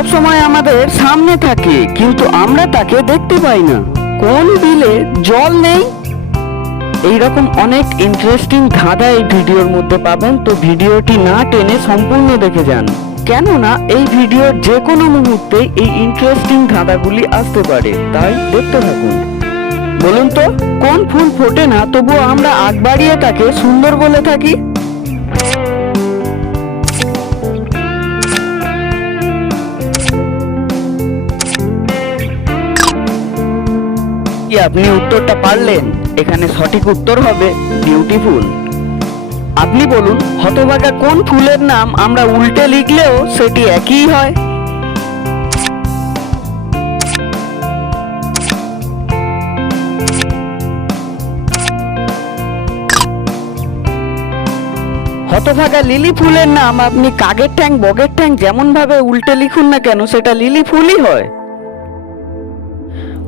সব সময় আমাদের সামনে থাকে কিন্তু আমরা তাকে দেখতে পাই না? কোন বিলে জল নেই? এইরকম অনেক ইন্টারেস্টিং ধাঁধা এই ভিডিওর মধ্যে পাবেন, তো ভিডিওটি না টেনে সম্পূর্ণ দেখে যান, কেননা এই ভিডিওর যে কোনো মুহূর্তে এই ইন্টারেস্টিং ধাঁধাগুলি আসতে পারে, তাই দেখতে থাকুন। বলুন তো, কোন ফুল ফোটে না তবুও আমরা আগ বাড়িয়ে তাকে সুন্দর বলে থাকি? কি আপনি উত্তরটা পারলেন? এখানে সঠিক উত্তর হবে বিউটিফুল। আপনি বলুন, হতভাগা কোন ফুলের নাম আমরা উল্টে লিখলেও সেটি একই হয়? হতভাগা লিলি ফুলের নাম আপনি কাকের ঠ্যাং বগের ঠ্যাং যেমন ভাবে উল্টে লিখুন না কেন, সেটা লিলি ফুলই হয়।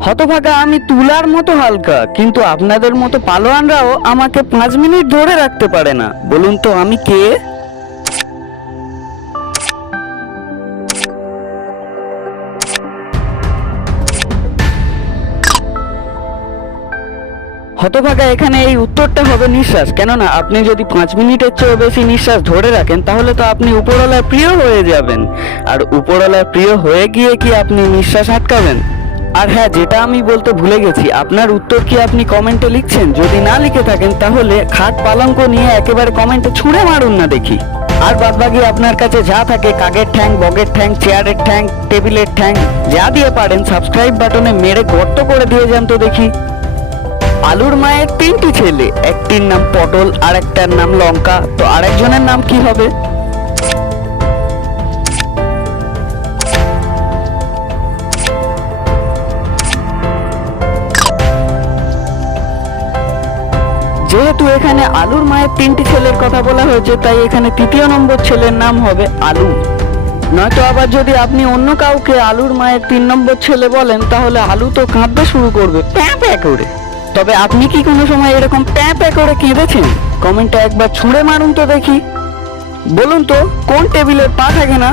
হতভাগা আমি তুলার মতো হালকা, কিন্তু আপনাদের মতো পালোয়ানরাও আমাকে 5 মিনিট ধরে রাখতে পারে না। বলুন তো আমি কে? হতভাগা এখানে এই উত্তরটা হবে নিঃশ্বাস, কেননা আপনি যদি 5 মিনিটের চেয়েও বেশি নিঃশ্বাস ধরে রাখেন তাহলে তো আপনি উপরওয়ালার প্রিয় হয়ে যাবেন, আর উপরওয়ালার প্রিয় হয়ে গিয়ে কি আপনি নিঃশ্বাস আটকাবেন? আর হ্যাঁ, যেটা আমি বলতে ভুলে গেছি, আপনার উত্তর কি আপনি কমেন্টে লিখছেন? যদি না লিখে থাকেন তাহলে খাট পালঙ্ক নিয়ে একেবারে কমেন্টে ছুঁড়ে মারুন না দেখি। আর বাদবাকি আপনার কাছে যা থাকে, কাকের ঠ্যাং বগের ঠ্যাং চেয়ারের ঠ্যাং টেবিলের ঠ্যাং যা দিয়ে পারেন সাবস্ক্রাইব বাটনে মেরে গর্ত করে দিয়ে যান তো দেখি। আলুর মায়ের 3টি ছেলে, একটির নাম পটল আর একটার নাম লঙ্কা, তো আরেকজনের নাম কি হবে? যেহেতু এখানে আলুর মায়ের 3টি ছেলের কথা বলা হয়েছে, তাই এখানে 3য় নম্বর ছেলের নাম হবে আলু। নয়তো আবার যদি আপনি অন্য কাউকে আলুর মায়ের 3 নম্বর ছেলে বলেন তাহলে আলু তো কাঁদতে শুরু করবে প্যাঁ প্যাঁ করে। তবে আপনি কি কোনো সময় এরকম প্যাঁ প্যাঁ করে কেঁদেছেন? কমেন্টে একবার ছুঁড়ে মারুন তো দেখি। বলুন তো, কোন টেবিলের পা থাকে না?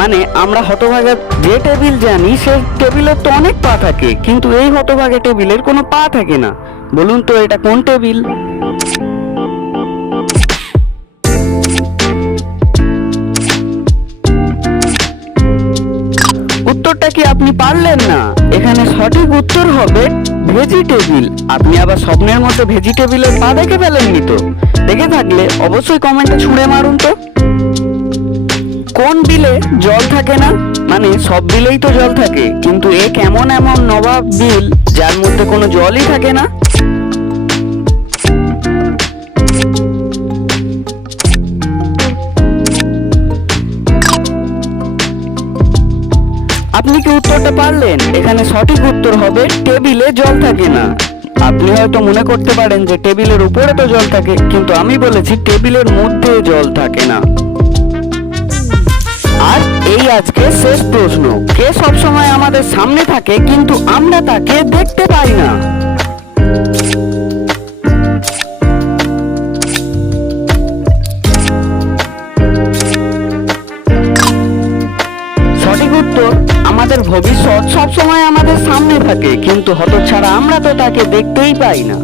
মানে আমরা হতভাগা যে টেবিল জানি সেই টেবিলের তো অনেক পা থাকে, কিন্তু এই হতভাগা টেবিলের কোনো পা থাকে না। বলুন তো এটা কোন টেবিল? উত্তরটা কি আপনি পারলেন না? এখানে সঠিক উত্তর হবে ভেজিটেবিল। আপনি আবার স্বপ্নের মতো ভেজিটেবিলের পা দেখে ফেলেননি তো? দেখে থাকলে অবশ্যই কমেন্টে ছুঁড়ে মারুন তো। কোন বিলে জল থাকে না? মানে সব বিলেই তো জল থাকে, কিন্তু এ কেমন এমন নবাব বিল যার মধ্যে কোনো জলই থাকে না? আপনি কি উত্তরটা পারলেন? এখানে সঠিক উত্তর হবে টেবিলে জল থাকে না। আপনি হয়তো মনে করতে পারেন যে টেবিলের উপরে তো জল থাকে, কিন্তু আমি বলেছি টেবিলের মধ্যে জল থাকে না। আর এই আজকে শেষ প্রশ্ন, কে সবসময় আমাদের সামনে থাকে কিন্তু আমরা তাকে দেখতে পাই না? সঠিক উত্তর, আমাদের ভবিষ্যৎ সবসময় আমাদের সামনে থাকে কিন্তু হতচ্ছাড়া আমরা তো তাকে দেখতেই পাই না।